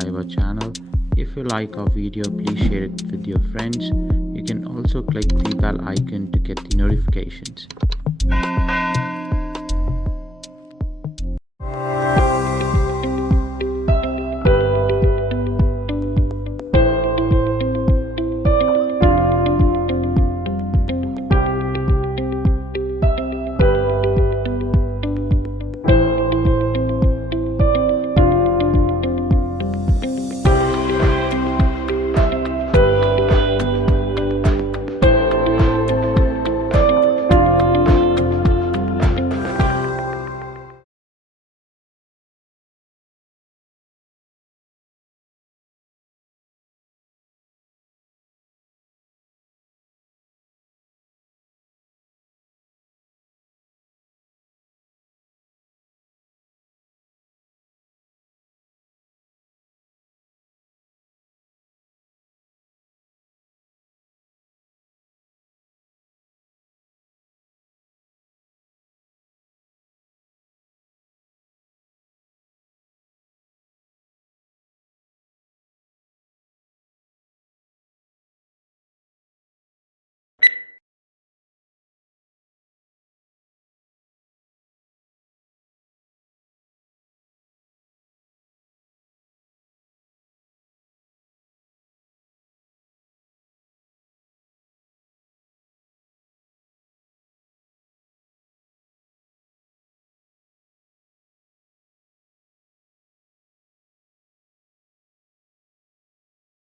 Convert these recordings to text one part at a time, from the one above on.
subscribe our channel. If you like our video, please share it with your friends. You can also click the bell icon to get the notifications.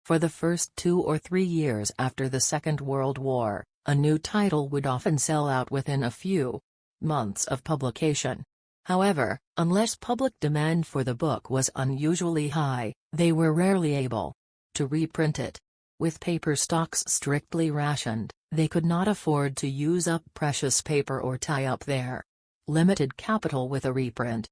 For the first 2 or 3 years after the Second World War, a new title would often sell out within a few months of publication. However, unless public demand for the book was unusually high, they were rarely able to reprint it. With paper stocks strictly rationed, they could not afford to use up precious paper or tie up their limited capital with a reprint.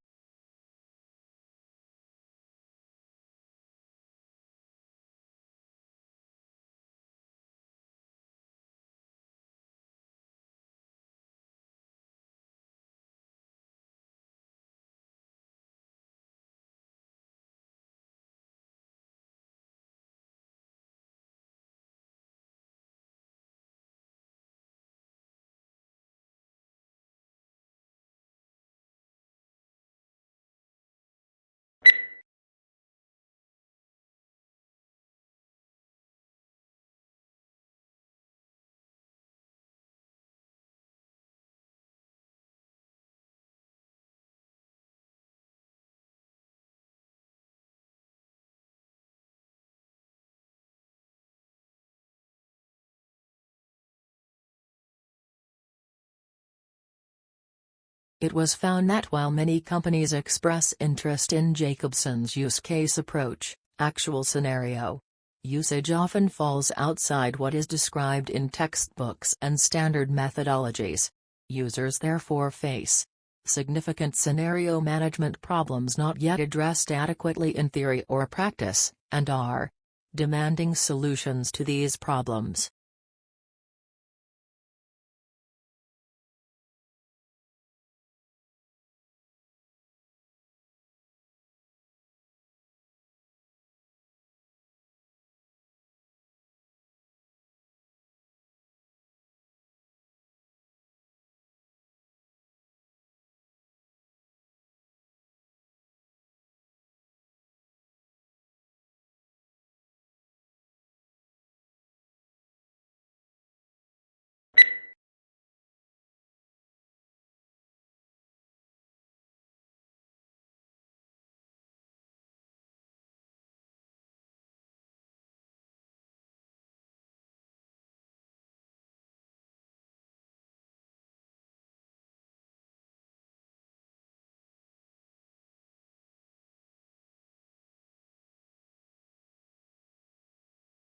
It was found that while many companies express interest in Jacobson's use case approach, actual scenario usage often falls outside what is described in textbooks and standard methodologies. Users therefore face significant scenario management problems not yet addressed adequately in theory or practice, and are demanding solutions to these problems.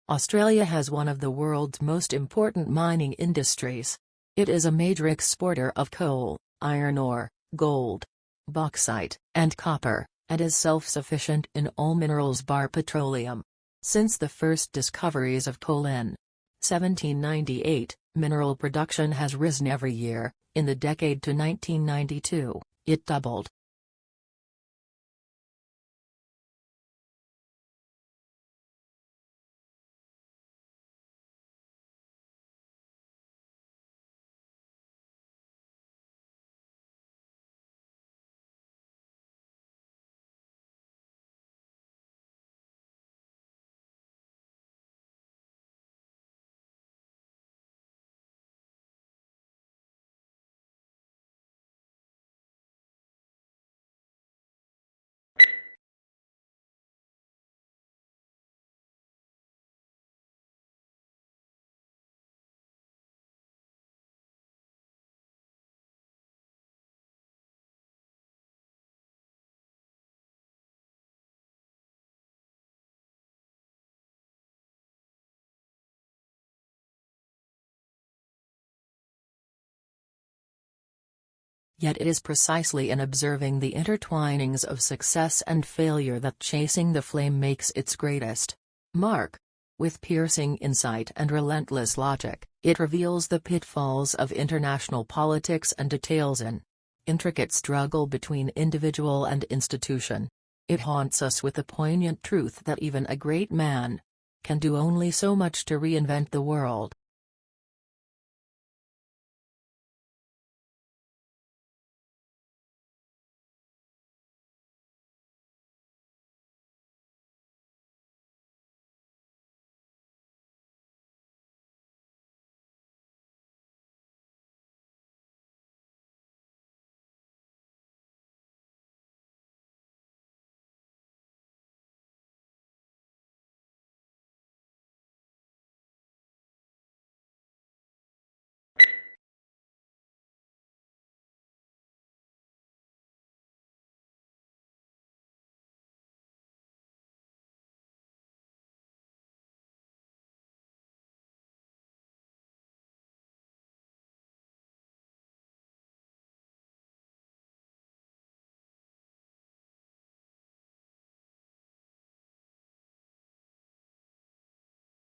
Australia has one of the world's most important mining industries. It is a major exporter of coal, iron ore, gold, bauxite, and copper, and is self-sufficient in all minerals bar petroleum. Since the first discoveries of coal in 1798, mineral production has risen every year. In the decade to 1992, it doubled. Yet it is precisely in observing the intertwinings of success and failure that Chasing the Flame makes its greatest mark. With piercing insight and relentless logic, it reveals the pitfalls of international politics and details an intricate struggle between individual and institution. It haunts us with the poignant truth that even a great man can do only so much to reinvent the world.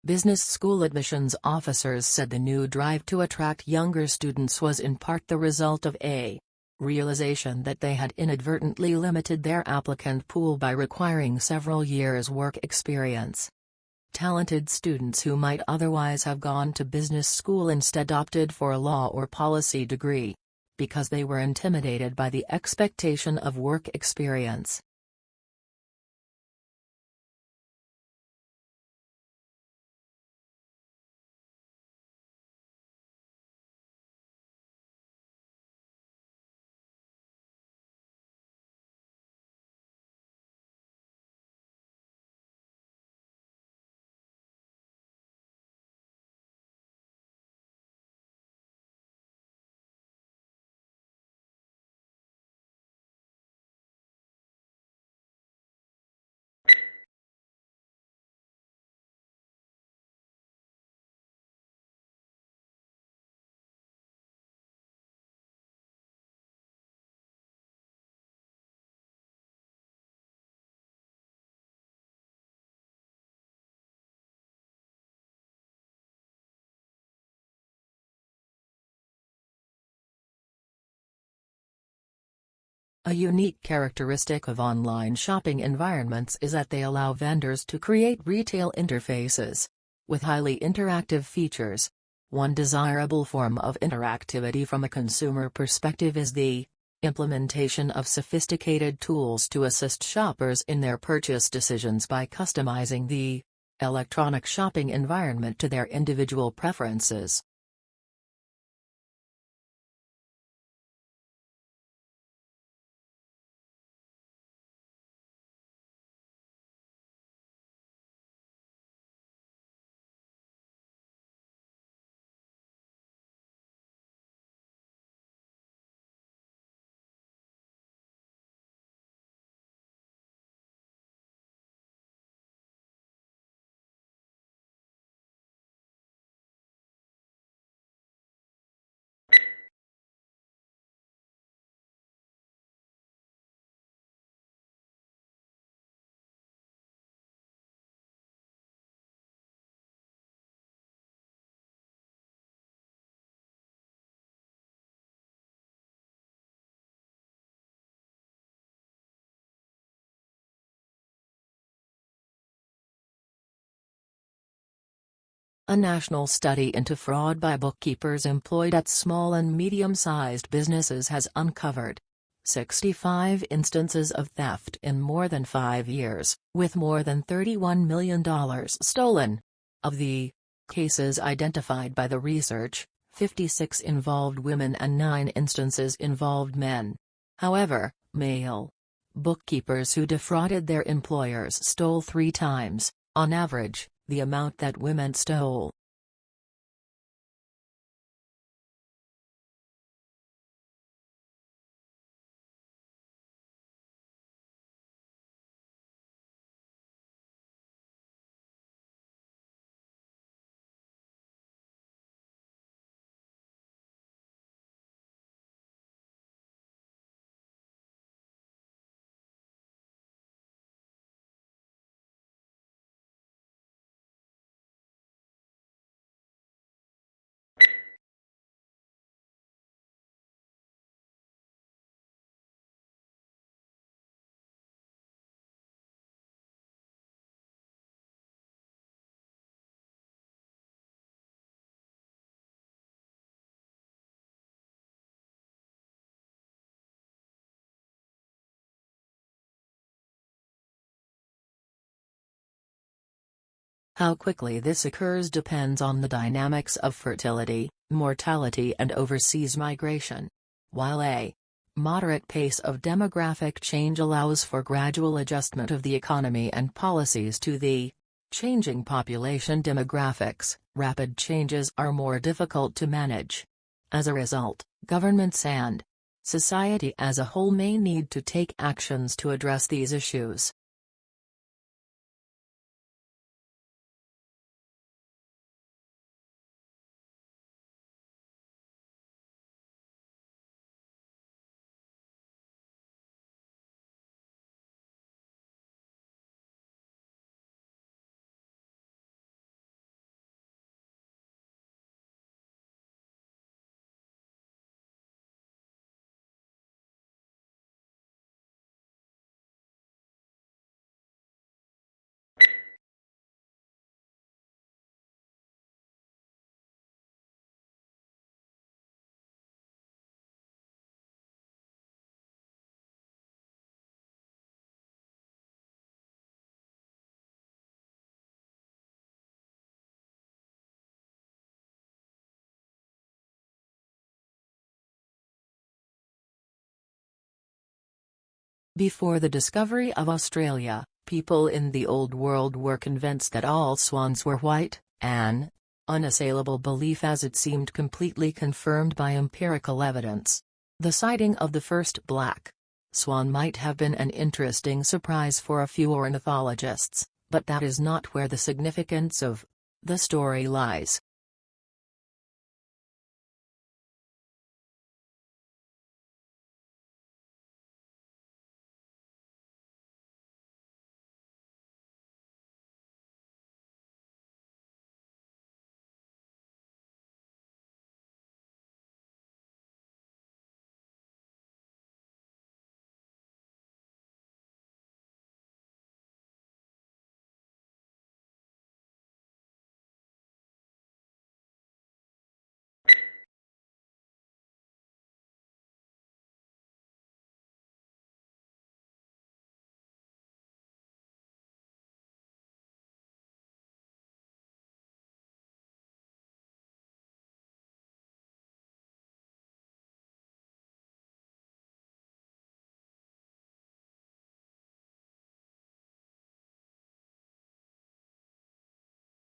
Business school admissions officers said the new drive to attract younger students was in part the result of a realization that they had inadvertently limited their applicant pool by requiring several years' work experience. Talented students who might otherwise have gone to business school instead opted for a law or policy degree, because they were intimidated by the expectation of work experience. A unique characteristic of online shopping environments is that they allow vendors to create retail interfaces with highly interactive features. One desirable form of interactivity from a consumer perspective is the implementation of sophisticated tools to assist shoppers in their purchase decisions by customizing the electronic shopping environment to their individual preferences. A national study into fraud by bookkeepers employed at small and medium-sized businesses has uncovered 65 instances of theft in more than 5 years, with more than $31 million stolen. Of the cases identified by the research, 56 involved women and 9 instances involved men. However, male bookkeepers who defrauded their employers stole 3 times, on average, the amount that women stole. How quickly this occurs depends on the dynamics of fertility, mortality and overseas migration. While a moderate pace of demographic change allows for gradual adjustment of the economy and policies to the changing population demographics, rapid changes are more difficult to manage. As a result, governments and society as a whole may need to take actions to address these issues. Before the discovery of Australia, people in the Old World were convinced that all swans were white, an unassailable belief as it seemed completely confirmed by empirical evidence. The sighting of the first black swan might have been an interesting surprise for a few ornithologists, but that is not where the significance of the story lies.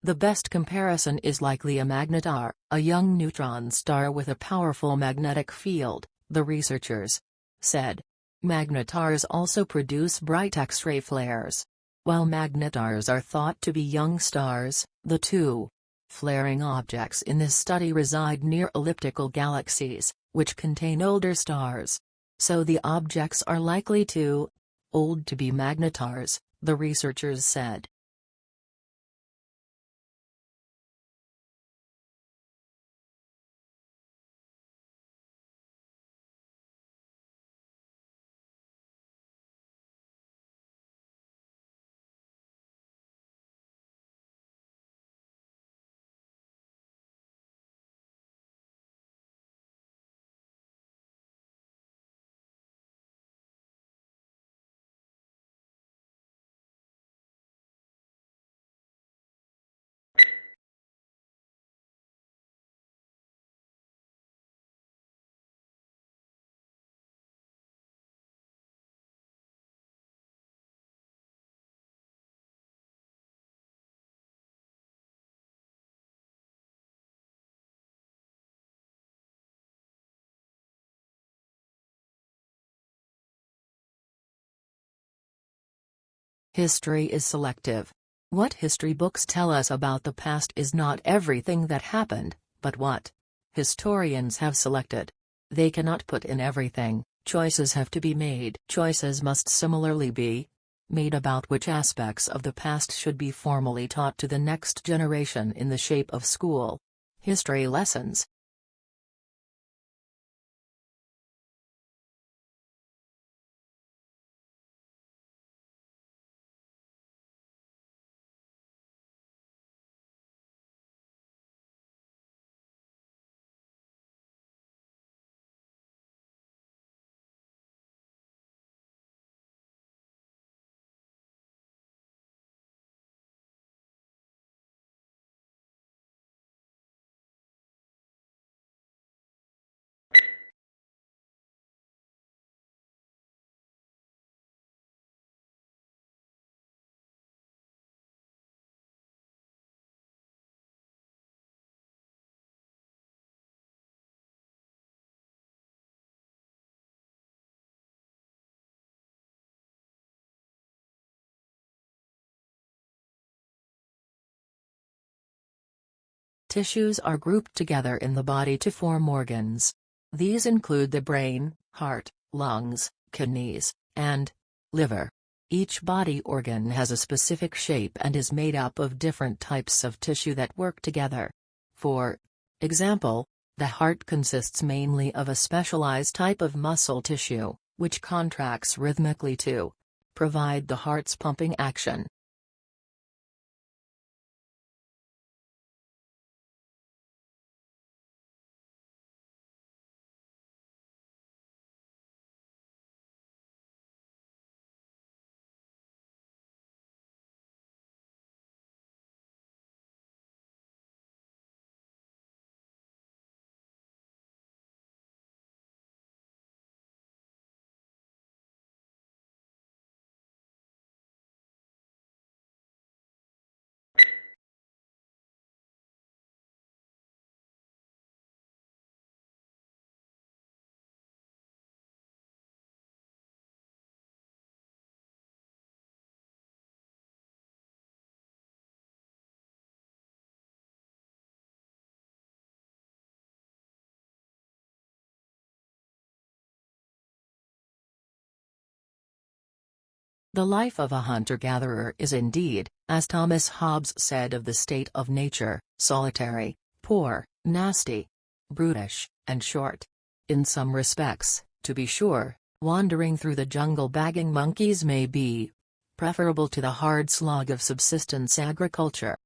The best comparison is likely a magnetar, a young neutron star with a powerful magnetic field, the researchers said. Magnetars also produce bright X-ray flares. While magnetars are thought to be young stars, the two flaring objects in this study reside near elliptical galaxies, which contain older stars. So the objects are likely too old to be magnetars, the researchers said. History is selective. What history books tell us about the past is not everything that happened, but what historians have selected. They cannot put in everything, choices have to be made. Choices must similarly be made about which aspects of the past should be formally taught to the next generation in the shape of school history lessons. Tissues are grouped together in the body to form organs. These include the brain, heart, lungs, kidneys, and liver. Each body organ has a specific shape and is made up of different types of tissue that work together. For example, the heart consists mainly of a specialized type of muscle tissue, which contracts rhythmically to provide the heart's pumping action. The life of a hunter-gatherer is indeed, as Thomas Hobbes said of the state of nature, solitary, poor, nasty, brutish, and short. In some respects, to be sure, wandering through the jungle bagging monkeys may be preferable to the hard slog of subsistence agriculture.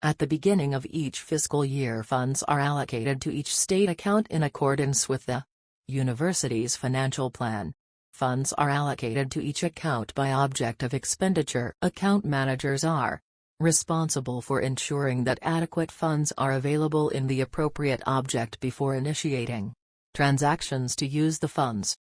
At the beginning of each fiscal year, funds are allocated to each state account in accordance with the university's financial plan. Funds are allocated to each account by object of expenditure. Account managers are responsible for ensuring that adequate funds are available in the appropriate object before initiating transactions to use the funds.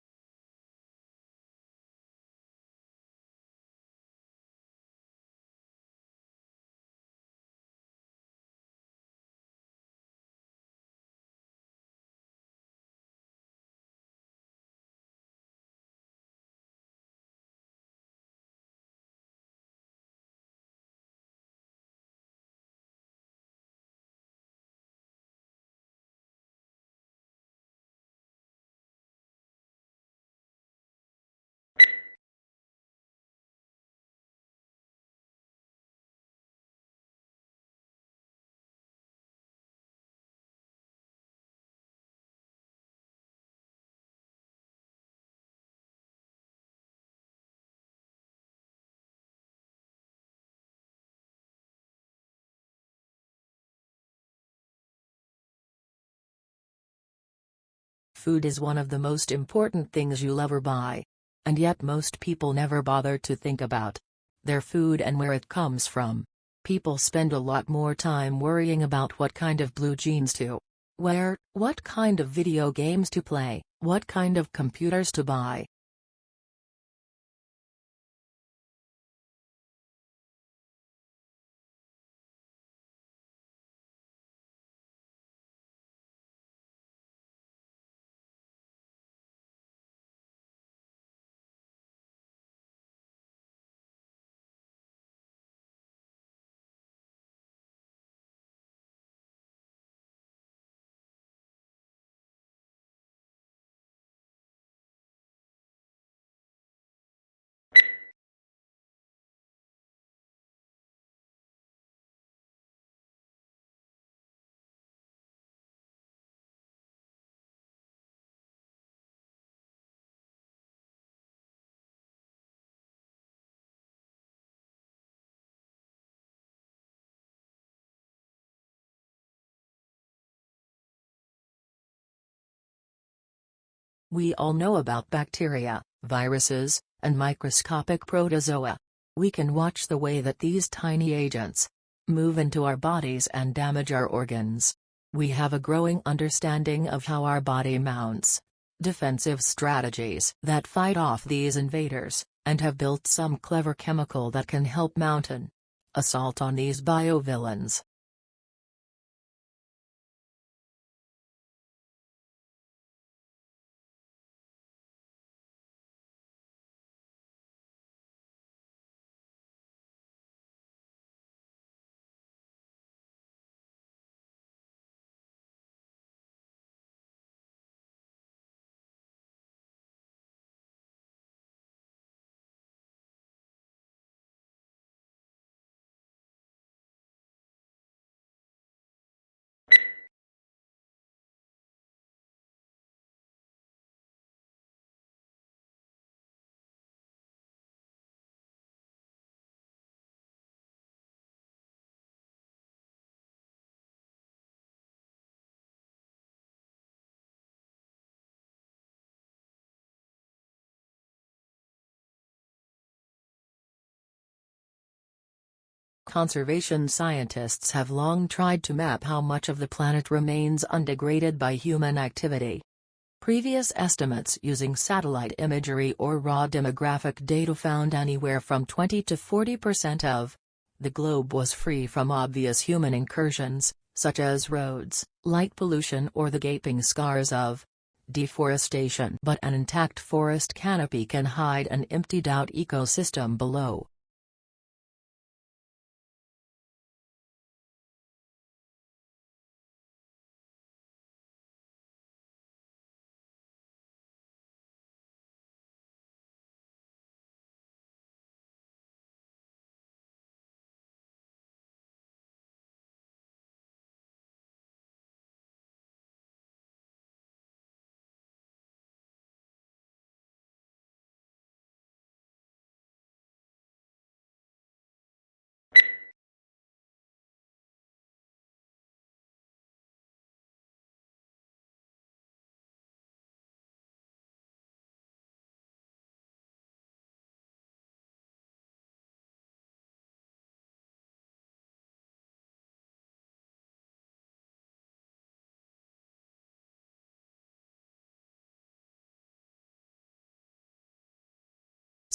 Food is one of the most important things you'll ever buy. And yet most people never bother to think about their food and where it comes from. People spend a lot more time worrying about what kind of blue jeans to wear, what kind of video games to play, what kind of computers to buy. We all know about bacteria, viruses, and microscopic protozoa. We can watch the way that these tiny agents move into our bodies and damage our organs. We have a growing understanding of how our body mounts defensive strategies that fight off these invaders, and have built some clever chemical that can help mount an assault on these biovillains. Conservation scientists have long tried to map how much of the planet remains undegraded by human activity. Previous estimates using satellite imagery or raw demographic data found anywhere from 20 to 40% of the globe was free from obvious human incursions, such as roads, light pollution, or the gaping scars of deforestation. But an intact forest canopy can hide an emptied-out ecosystem below.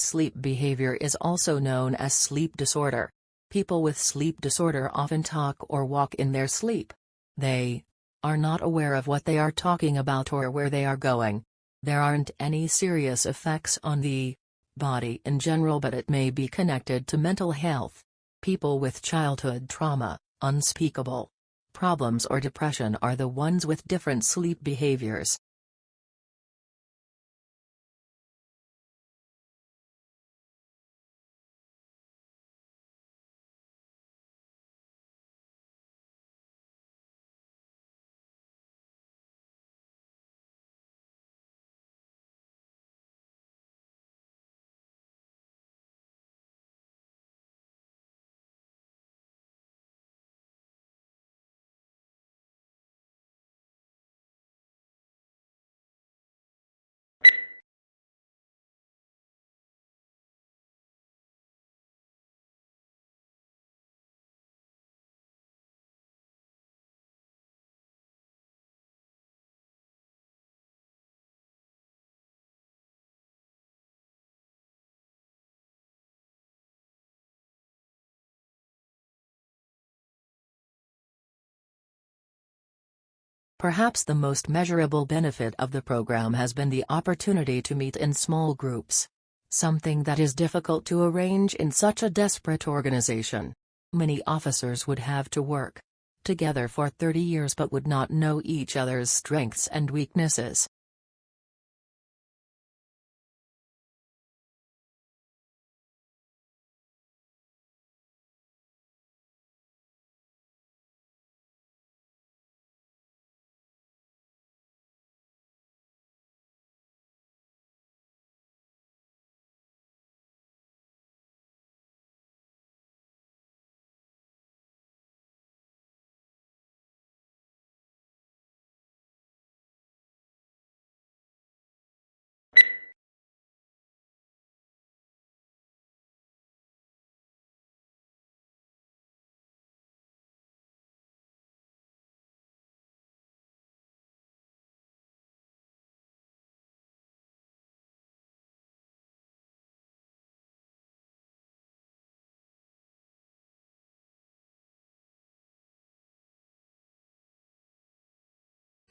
Sleep behavior is also known as sleep disorder. People with sleep disorder often talk or walk in their sleep. They are not aware of what they are talking about or where they are going. There aren't any serious effects on the body in general, but it may be connected to mental health. People with childhood trauma, unspeakable problems, or depression are the ones with different sleep behaviors. Perhaps the most measurable benefit of the program has been the opportunity to meet in small groups. Something that is difficult to arrange in such a desperate organization. Many officers would have to work together for 30 years but would not know each other's strengths and weaknesses.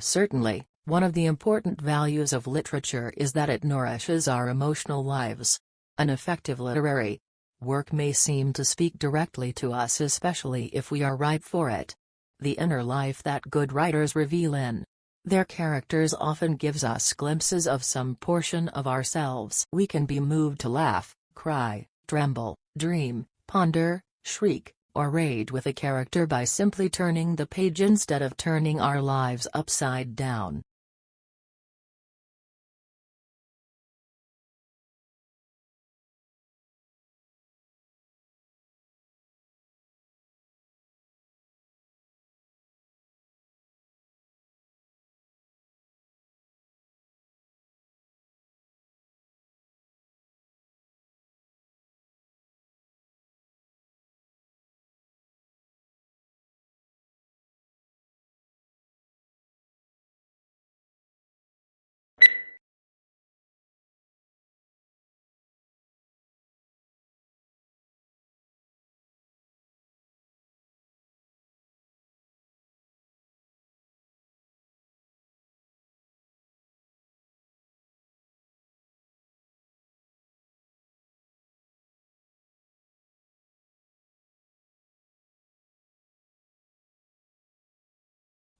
Certainly, one of the important values of literature is that it nourishes our emotional lives. An effective literary work may seem to speak directly to us, especially if we are ripe for it. The inner life that good writers reveal in their characters often gives us glimpses of some portion of ourselves. We can be moved to laugh, cry, tremble, dream, ponder, shriek, or rage with a character by simply turning the page instead of turning our lives upside down.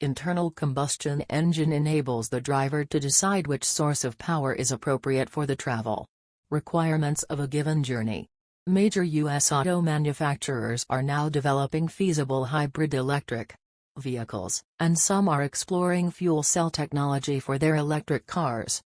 Internal combustion engine enables the driver to decide which source of power is appropriate for the travel requirements of a given journey. Major U.S. auto manufacturers are now developing feasible hybrid electric vehicles, and some are exploring fuel cell technology for their electric cars.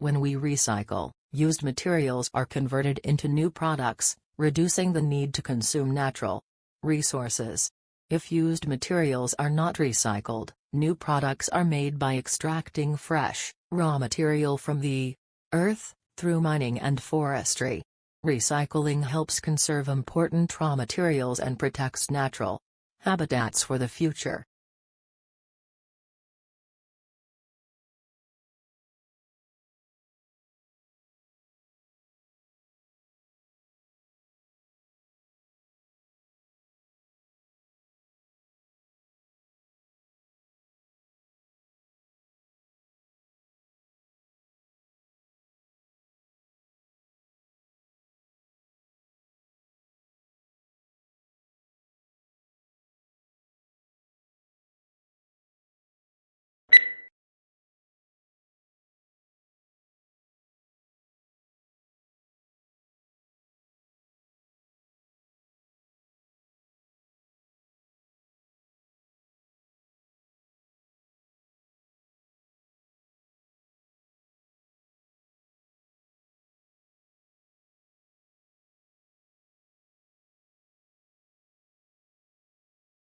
When we recycle, used materials are converted into new products, reducing the need to consume natural resources. If used materials are not recycled, new products are made by extracting fresh, raw material from the earth, through mining and forestry. Recycling helps conserve important raw materials and protects natural habitats for the future.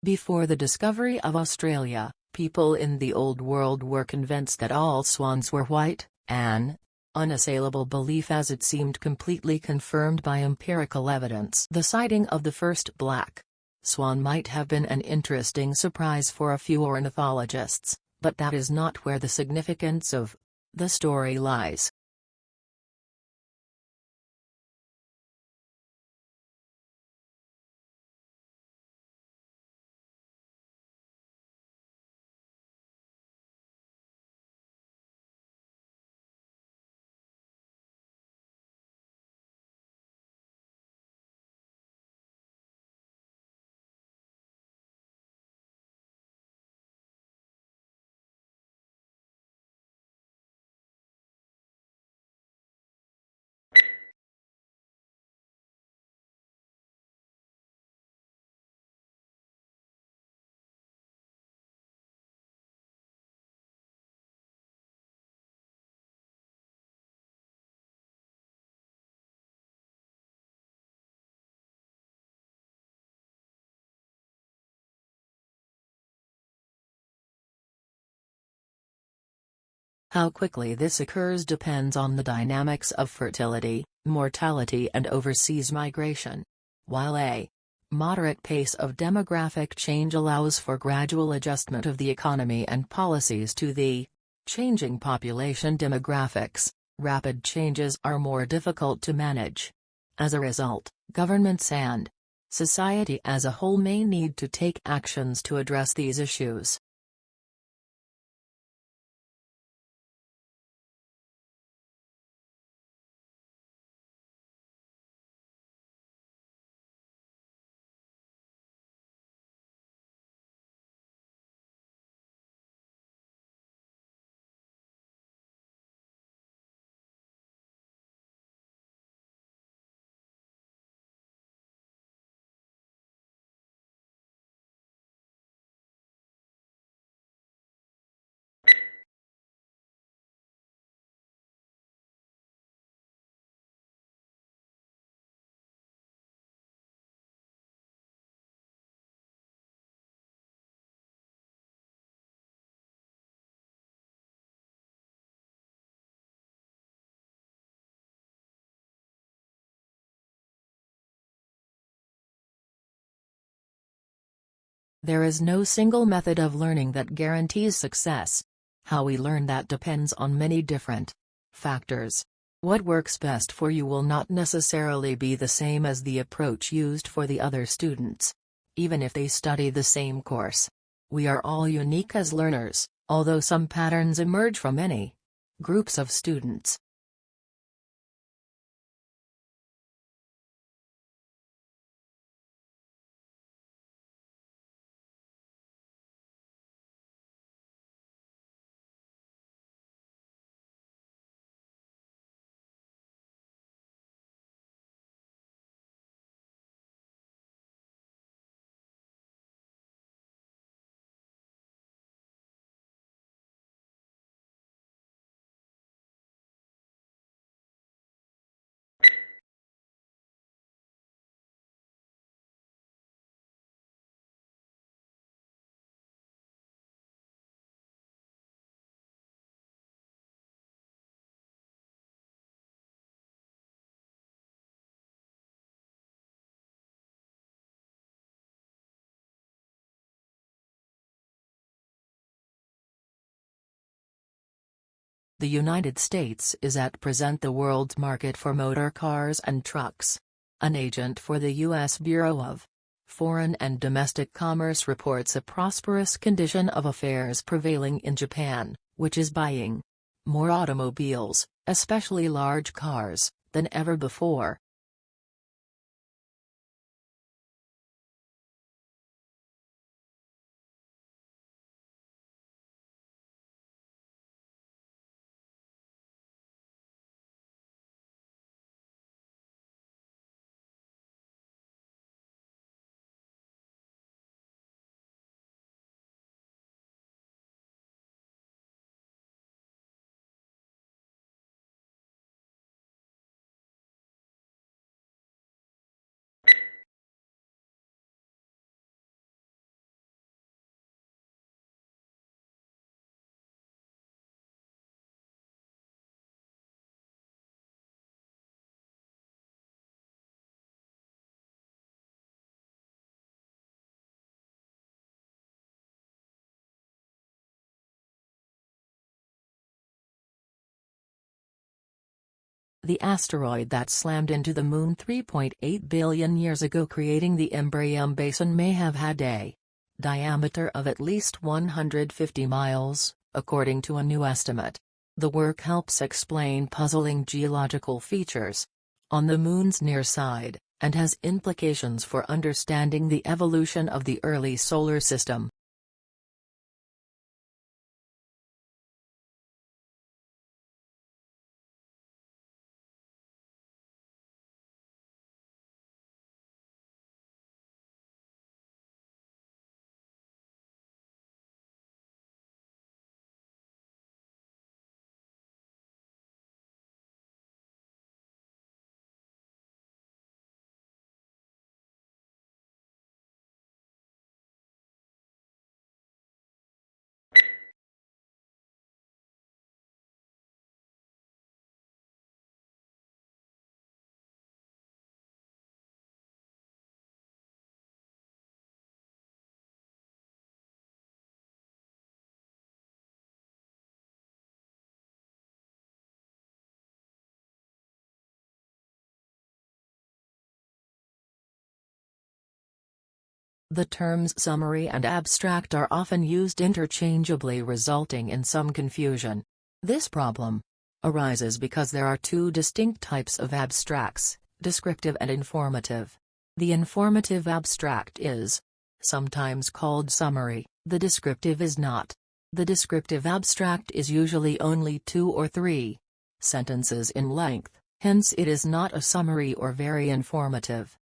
Before the discovery of Australia, people in the Old World were convinced that all swans were white, an unassailable belief as it seemed completely confirmed by empirical evidence. The sighting of the first black swan might have been an interesting surprise for a few ornithologists, but that is not where the significance of the story lies. How quickly this occurs depends on the dynamics of fertility, mortality and overseas migration. While a moderate pace of demographic change allows for gradual adjustment of the economy and policies to the changing population demographics, rapid changes are more difficult to manage. As a result, governments and society as a whole may need to take actions to address these issues. There is no single method of learning that guarantees success. How we learn that depends on many different factors. What works best for you will not necessarily be the same as the approach used for the other students, even if they study the same course. We are all unique as learners, although some patterns emerge from any groups of students. The United States is at present the world's market for motor cars and trucks. An agent for the U.S. Bureau of Foreign and Domestic Commerce reports a prosperous condition of affairs prevailing in Japan, which is buying more automobiles, especially large cars, than ever before. The asteroid that slammed into the Moon 3.8 billion years ago, creating the 𝗙𝗡𝗏 basin, may have had a diameter of at least 150 miles, according to a new estimate. The work helps explain puzzling geological features on the Moon's near side, and has implications for understanding the evolution of the early solar system. The terms summary and abstract are often used interchangeably, resulting in some confusion. This problem arises because there are two distinct types of abstracts, descriptive and informative. The informative abstract is sometimes called summary, the descriptive is not. The descriptive abstract is usually only 2 or 3 sentences in length, hence it is not a summary or very informative.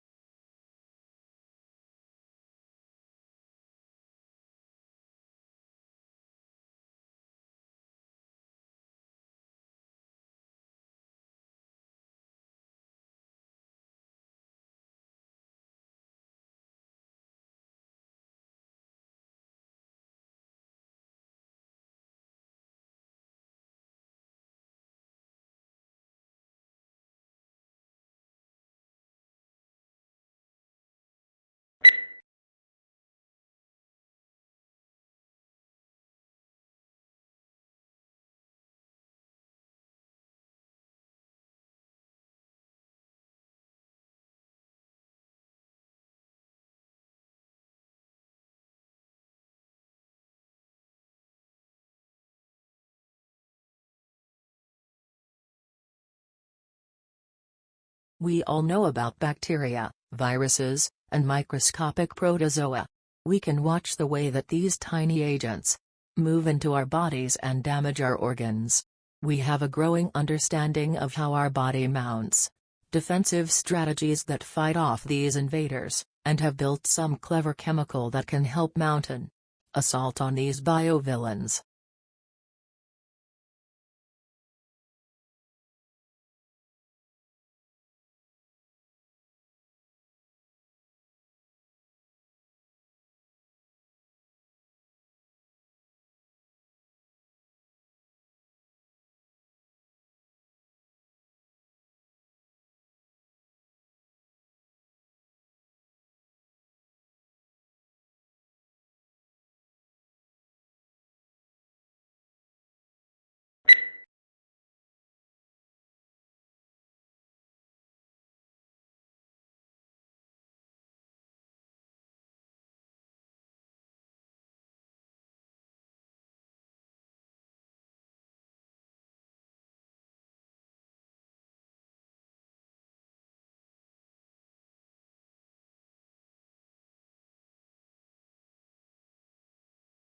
We all know about bacteria, viruses, and microscopic protozoa. We can watch the way that these tiny agents move into our bodies and damage our organs. We have a growing understanding of how our body mounts defensive strategies that fight off these invaders, and have built some clever chemical that can help mount an assault on these biovillains.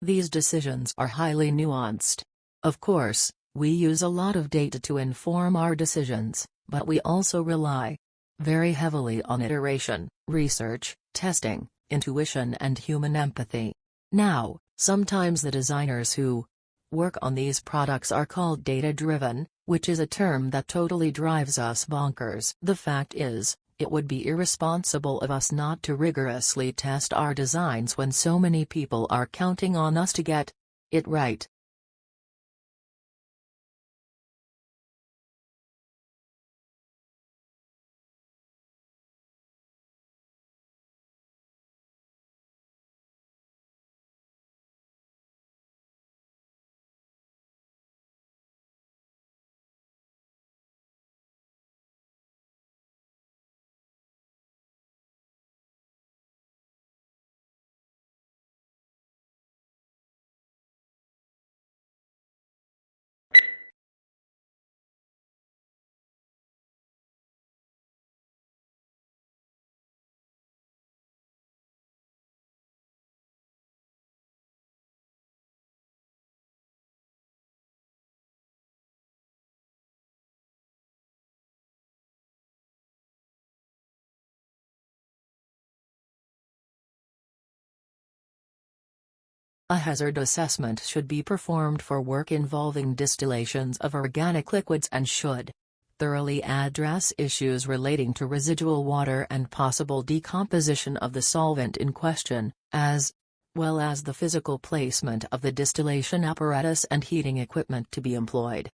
These decisions are highly nuanced. Of course, we use a lot of data to inform our decisions, but we also rely very heavily on iteration, research, testing, intuition, and human empathy. Now, sometimes the designers who work on these products are called data-driven, which is a term that totally drives us bonkers. The fact is, it would be irresponsible of us not to rigorously test our designs when so many people are counting on us to get it right. A hazard assessment should be performed for work involving distillations of organic liquids and should thoroughly address issues relating to residual water and possible decomposition of the solvent in question, as well as the physical placement of the distillation apparatus and heating equipment to be employed.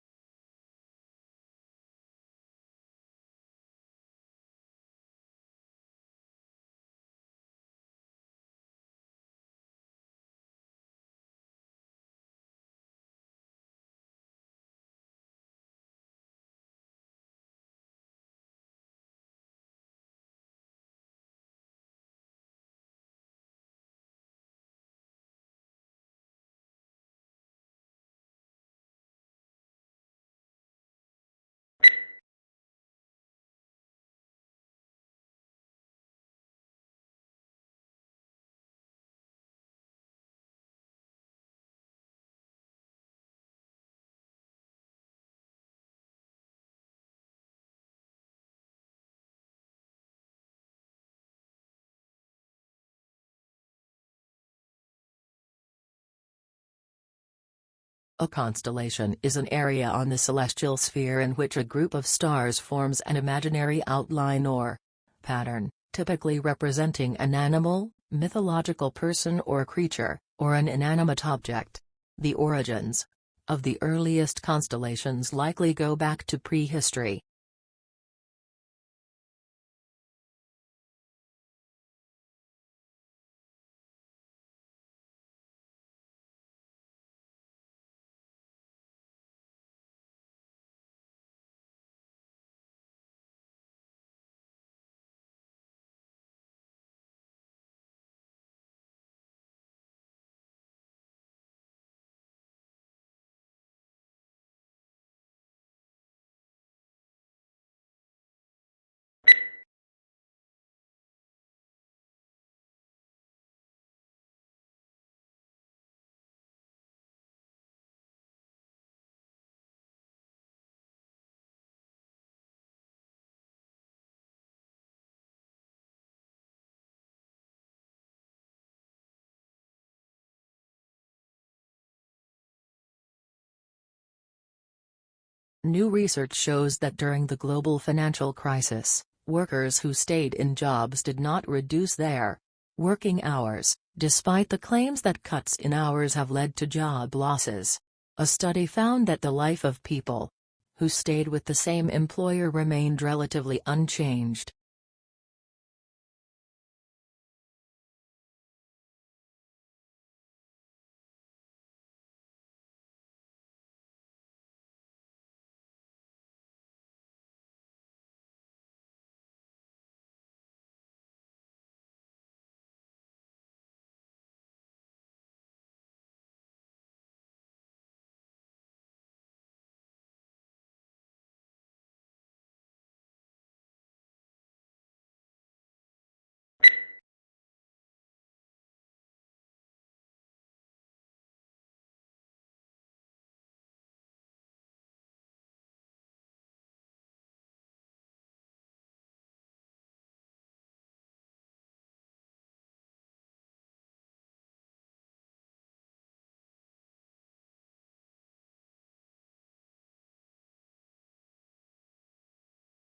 A constellation is an area on the celestial sphere in which a group of stars forms an imaginary outline or pattern, typically representing an animal, mythological person or creature, or an inanimate object. The origins of the earliest constellations likely go back to prehistory. New research shows that during the global financial crisis, workers who stayed in jobs did not reduce their working hours, despite the claims that cuts in hours have led to job losses. A study found that the life of people who stayed with the same employer remained relatively unchanged.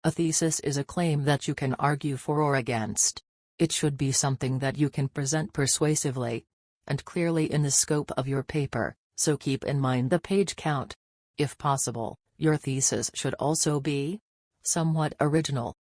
A thesis is a claim that you can argue for or against. It should be something that you can present persuasively and clearly in the scope of your paper, so keep in mind the page count. If possible, your thesis should also be somewhat original.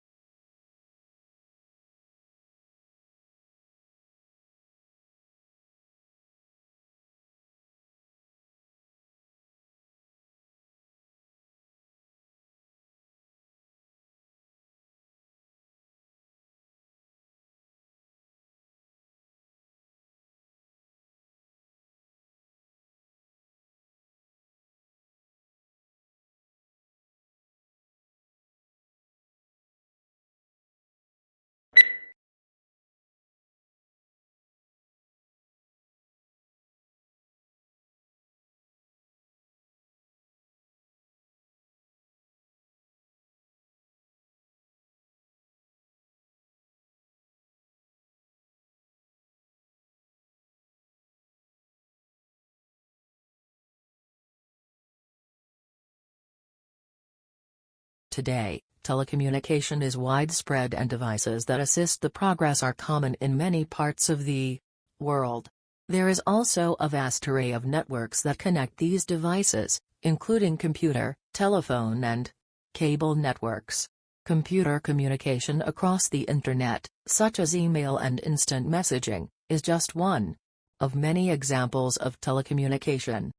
Today, telecommunication is widespread and devices that assist the progress are common in many parts of the world. There is also a vast array of networks that connect these devices, including computer, telephone and cable networks. Computer communication across the Internet, such as email and instant messaging, is just one of many examples of telecommunication.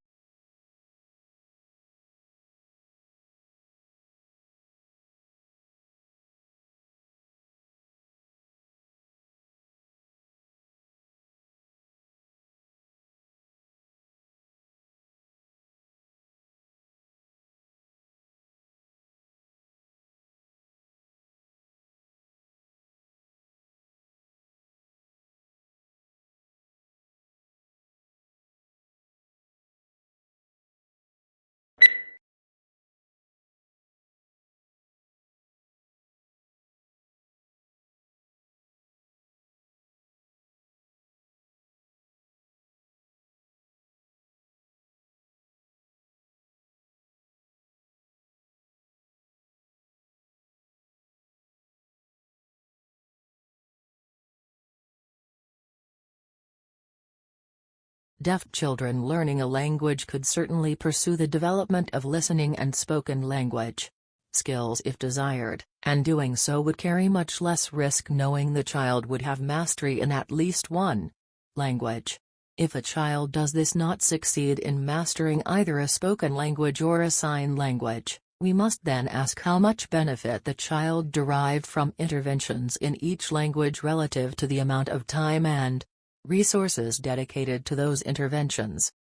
Deaf children learning a language could certainly pursue the development of listening and spoken language skills if desired, and doing so would carry much less risk knowing the child would have mastery in at least one language. If a child does not succeed in mastering either a spoken language or a sign language, we must then ask how much benefit the child derived from interventions in each language relative to the amount of time and resources dedicated to those interventions.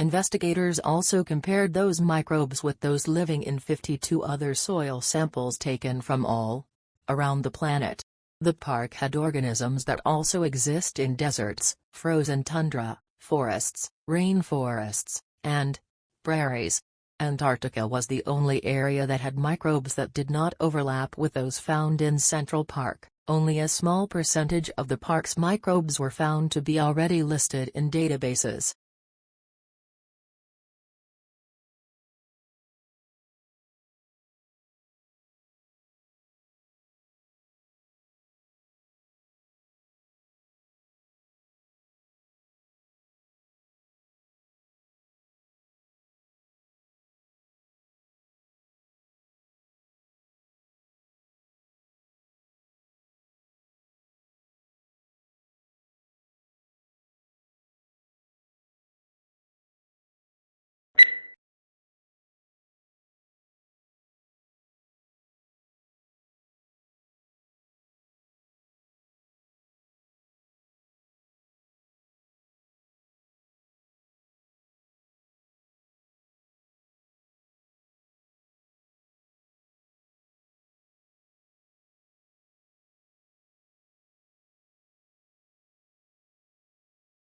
Investigators also compared those microbes with those living in 52 other soil samples taken from all around the planet. The park had organisms that also exist in deserts, frozen tundra, forests, rainforests, and prairies. Antarctica was the only area that had microbes that did not overlap with those found in Central Park. Only a small percentage of the park's microbes were found to be already listed in databases.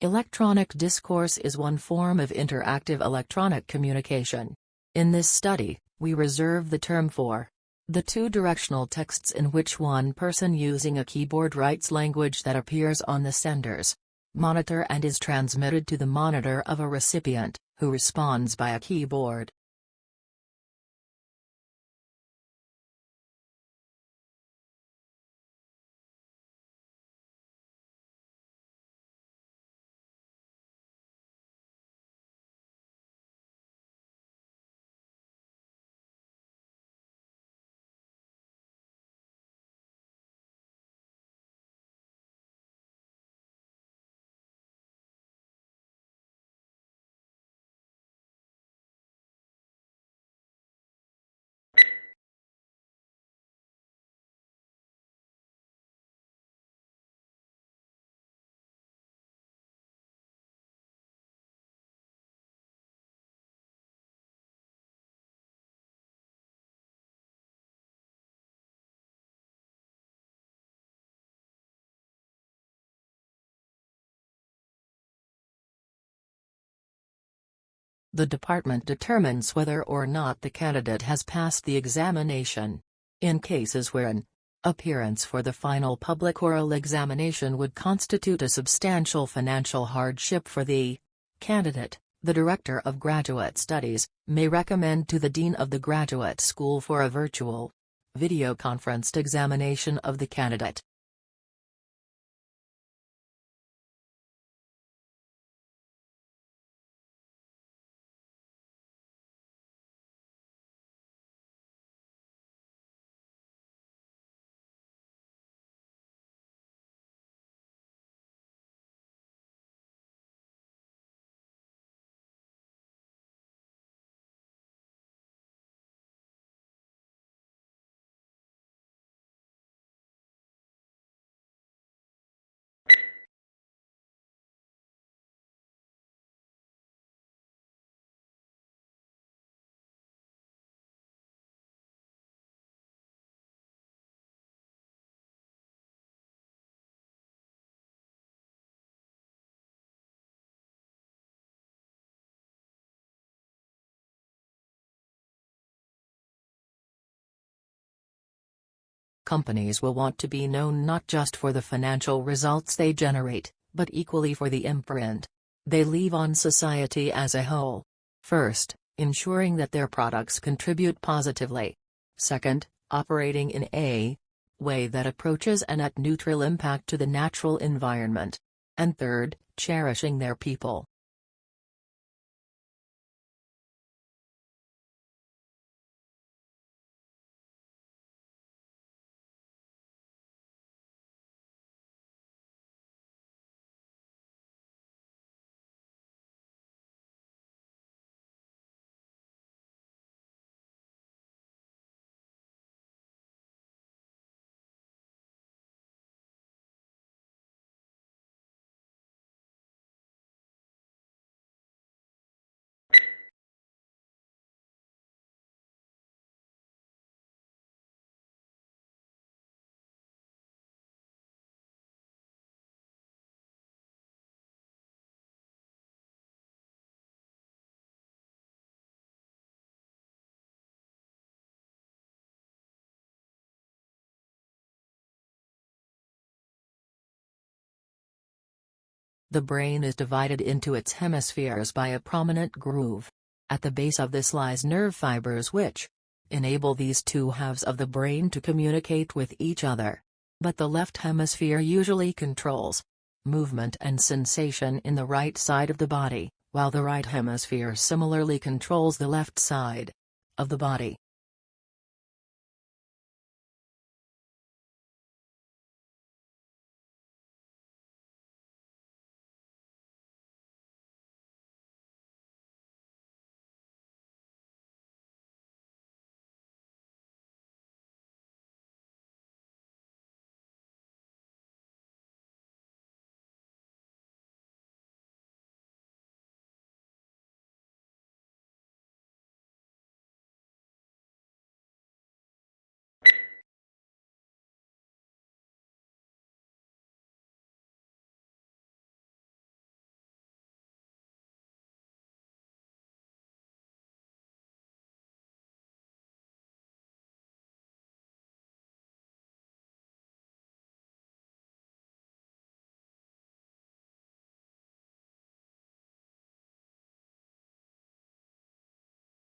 Electronic discourse is one form of interactive electronic communication. In this study, we reserve the term for the two-directional texts in which one person using a keyboard writes language that appears on the sender's monitor and is transmitted to the monitor of a recipient, who responds by a keyboard. The department determines whether or not the candidate has passed the examination. In cases where an appearance for the final public oral examination would constitute a substantial financial hardship for the candidate, the Director of Graduate Studies may recommend to the Dean of the Graduate School for a virtual, video-conferenced examination of the candidate. Companies will want to be known not just for the financial results they generate, but equally for the imprint they leave on society as a whole. First, ensuring that their products contribute positively. Second, operating in a way that approaches a net neutral impact to the natural environment. And third, cherishing their people. The brain is divided into its hemispheres by a prominent groove. At the base of this lies nerve fibers which enable these two halves of the brain to communicate with each other. But the left hemisphere usually controls movement and sensation in the right side of the body, while the right hemisphere similarly controls the left side of the body.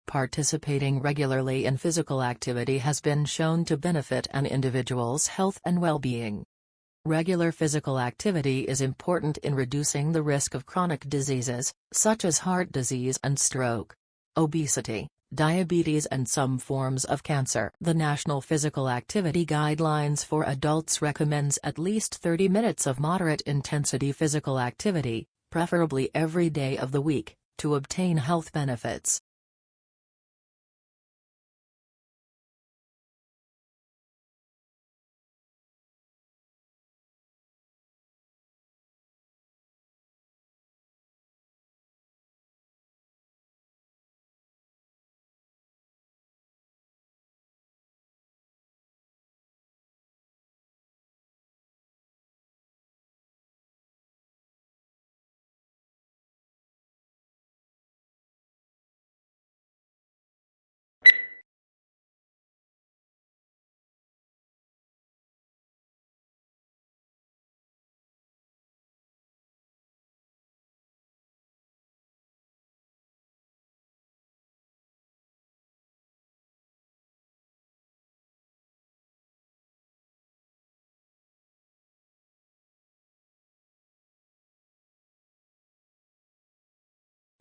Participating regularly in physical activity has been shown to benefit an individual's health and well-being. Regular physical activity is important in reducing the risk of chronic diseases, such as heart disease and stroke, obesity, diabetes and some forms of cancer. The National Physical Activity Guidelines for Adults recommends at least 30 minutes of moderate-intensity physical activity, preferably every day of the week, to obtain health benefits.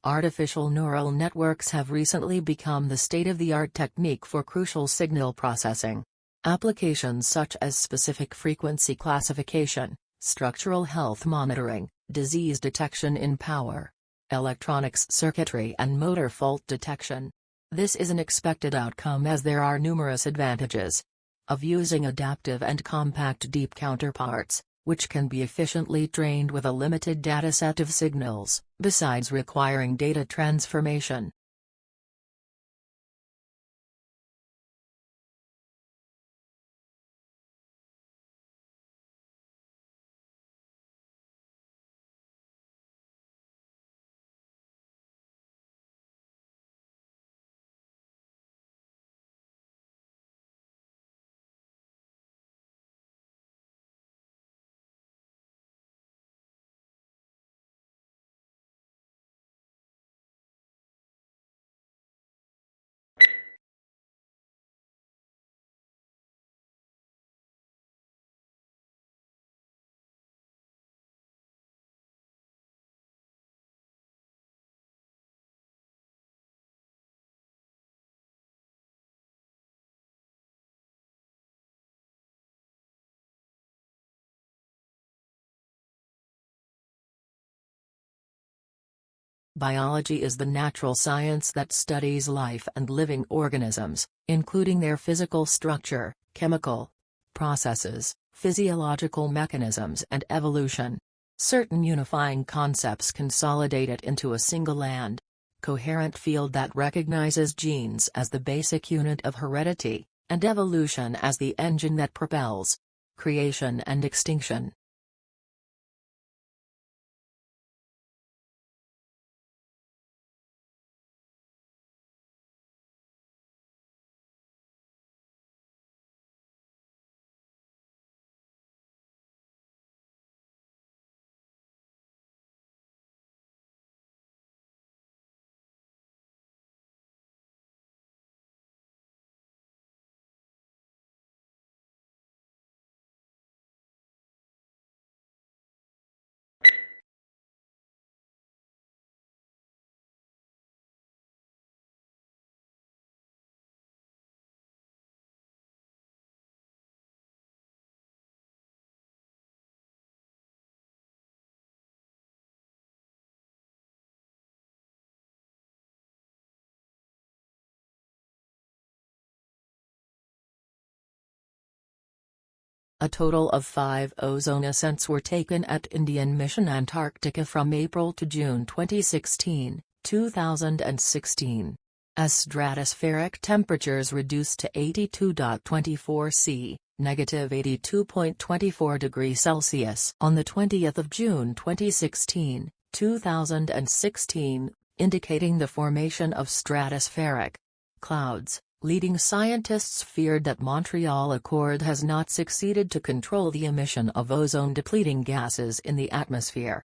Artificial neural networks have recently become the state-of-the-art technique for crucial signal processing. Applications such as specific frequency classification, structural health monitoring, disease detection in power, electronics circuitry and motor fault detection. This is an expected outcome as there are numerous advantages of using adaptive and compact deep counterparts, which can be efficiently trained with a limited dataset of signals, besides requiring data transformation. Biology is the natural science that studies life and living organisms, including their physical structure, chemical processes, physiological mechanisms and evolution. Certain unifying concepts consolidate it into a single and coherent field that recognizes genes as the basic unit of heredity, and evolution as the engine that propels creation and extinction. A total of 5 ozone ascents were taken at Indian Mission Antarctica from April to June 2016. As stratospheric temperatures reduced to 82.24 C, negative 82.24 degrees Celsius on the 20th of June 2016, indicating the formation of stratospheric clouds. Leading scientists feared that Montreal Accord has not succeeded to control the emission of ozone-depleting gases in the atmosphere.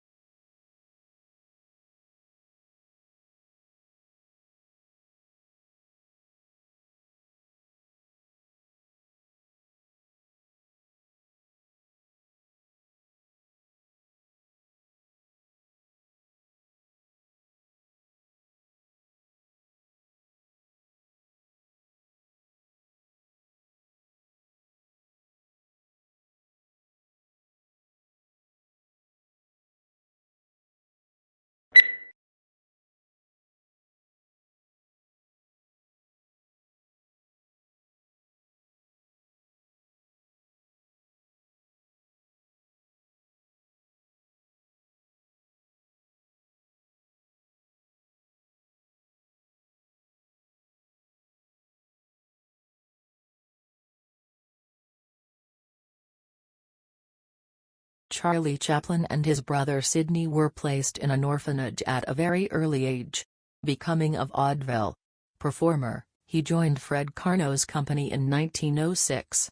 Charlie Chaplin and his brother Sidney were placed in an orphanage at a very early age. Becoming a vaudeville performer, he joined Fred Karno's company in 1906.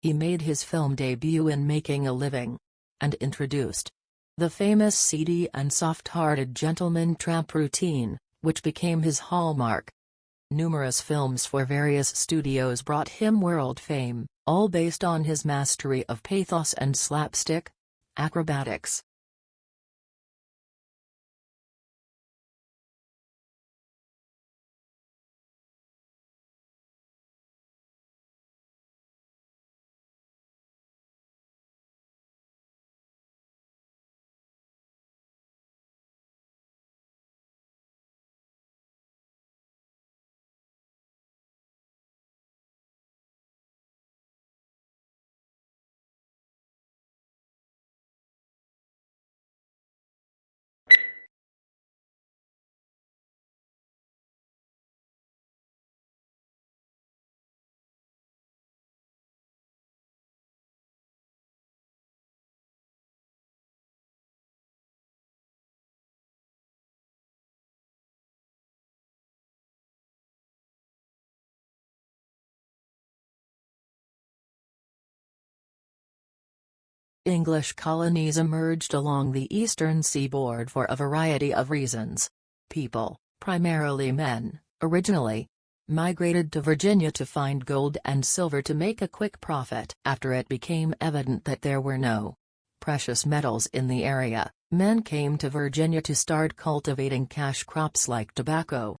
He made his film debut in Making a Living, and introduced the famous seedy and soft-hearted gentleman tramp routine, which became his hallmark. Numerous films for various studios brought him world fame, all based on his mastery of pathos and slapstick acrobatics. English colonies emerged along the eastern seaboard for a variety of reasons. People, primarily men, originally migrated to Virginia to find gold and silver to make a quick profit. After it became evident that there were no precious metals in the area, men came to Virginia to start cultivating cash crops like tobacco.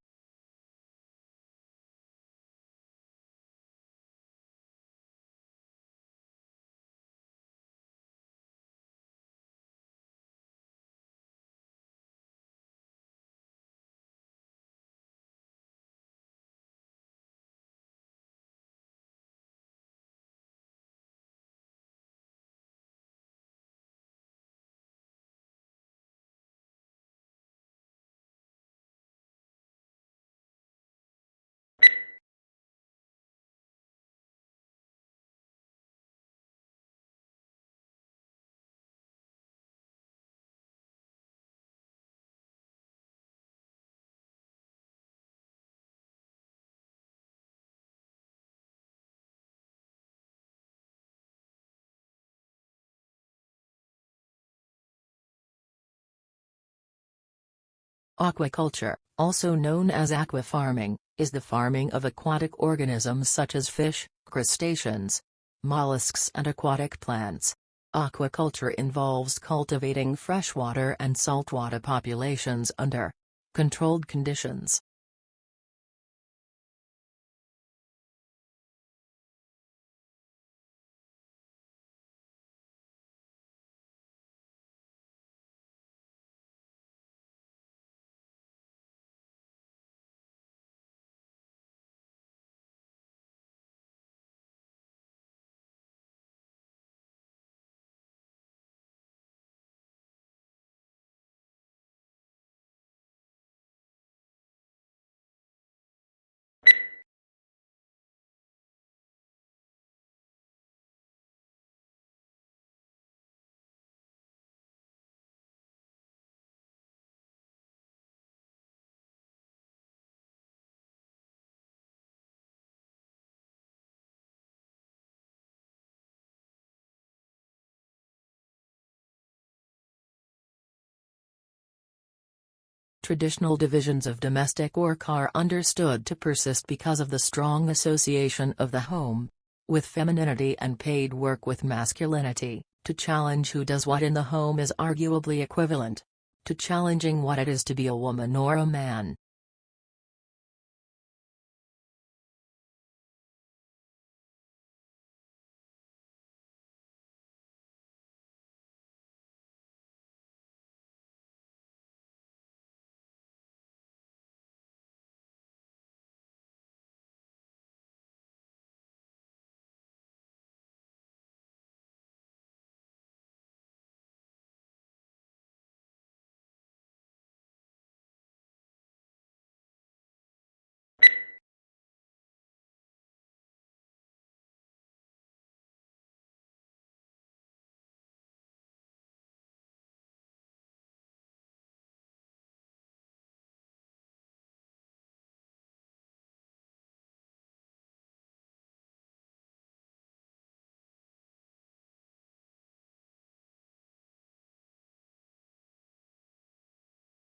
Aquaculture, also known as aquafarming, is the farming of aquatic organisms such as fish, crustaceans, mollusks and aquatic plants. Aquaculture involves cultivating freshwater and saltwater populations under controlled conditions. Traditional divisions of domestic work are understood to persist because of the strong association of the home with femininity and paid work with masculinity. To challenge who does what in the home is arguably equivalent to challenging what it is to be a woman or a man.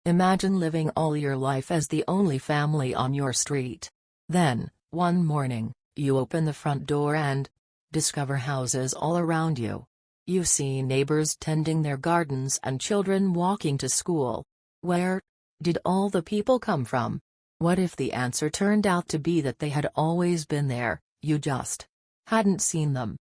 Imagine living all your life as the only family on your street. Then, one morning, you open the front door and discover houses all around you. You see neighbors tending their gardens and children walking to school. Where did all the people come from? What if the answer turned out to be that they had always been there, you just hadn't seen them?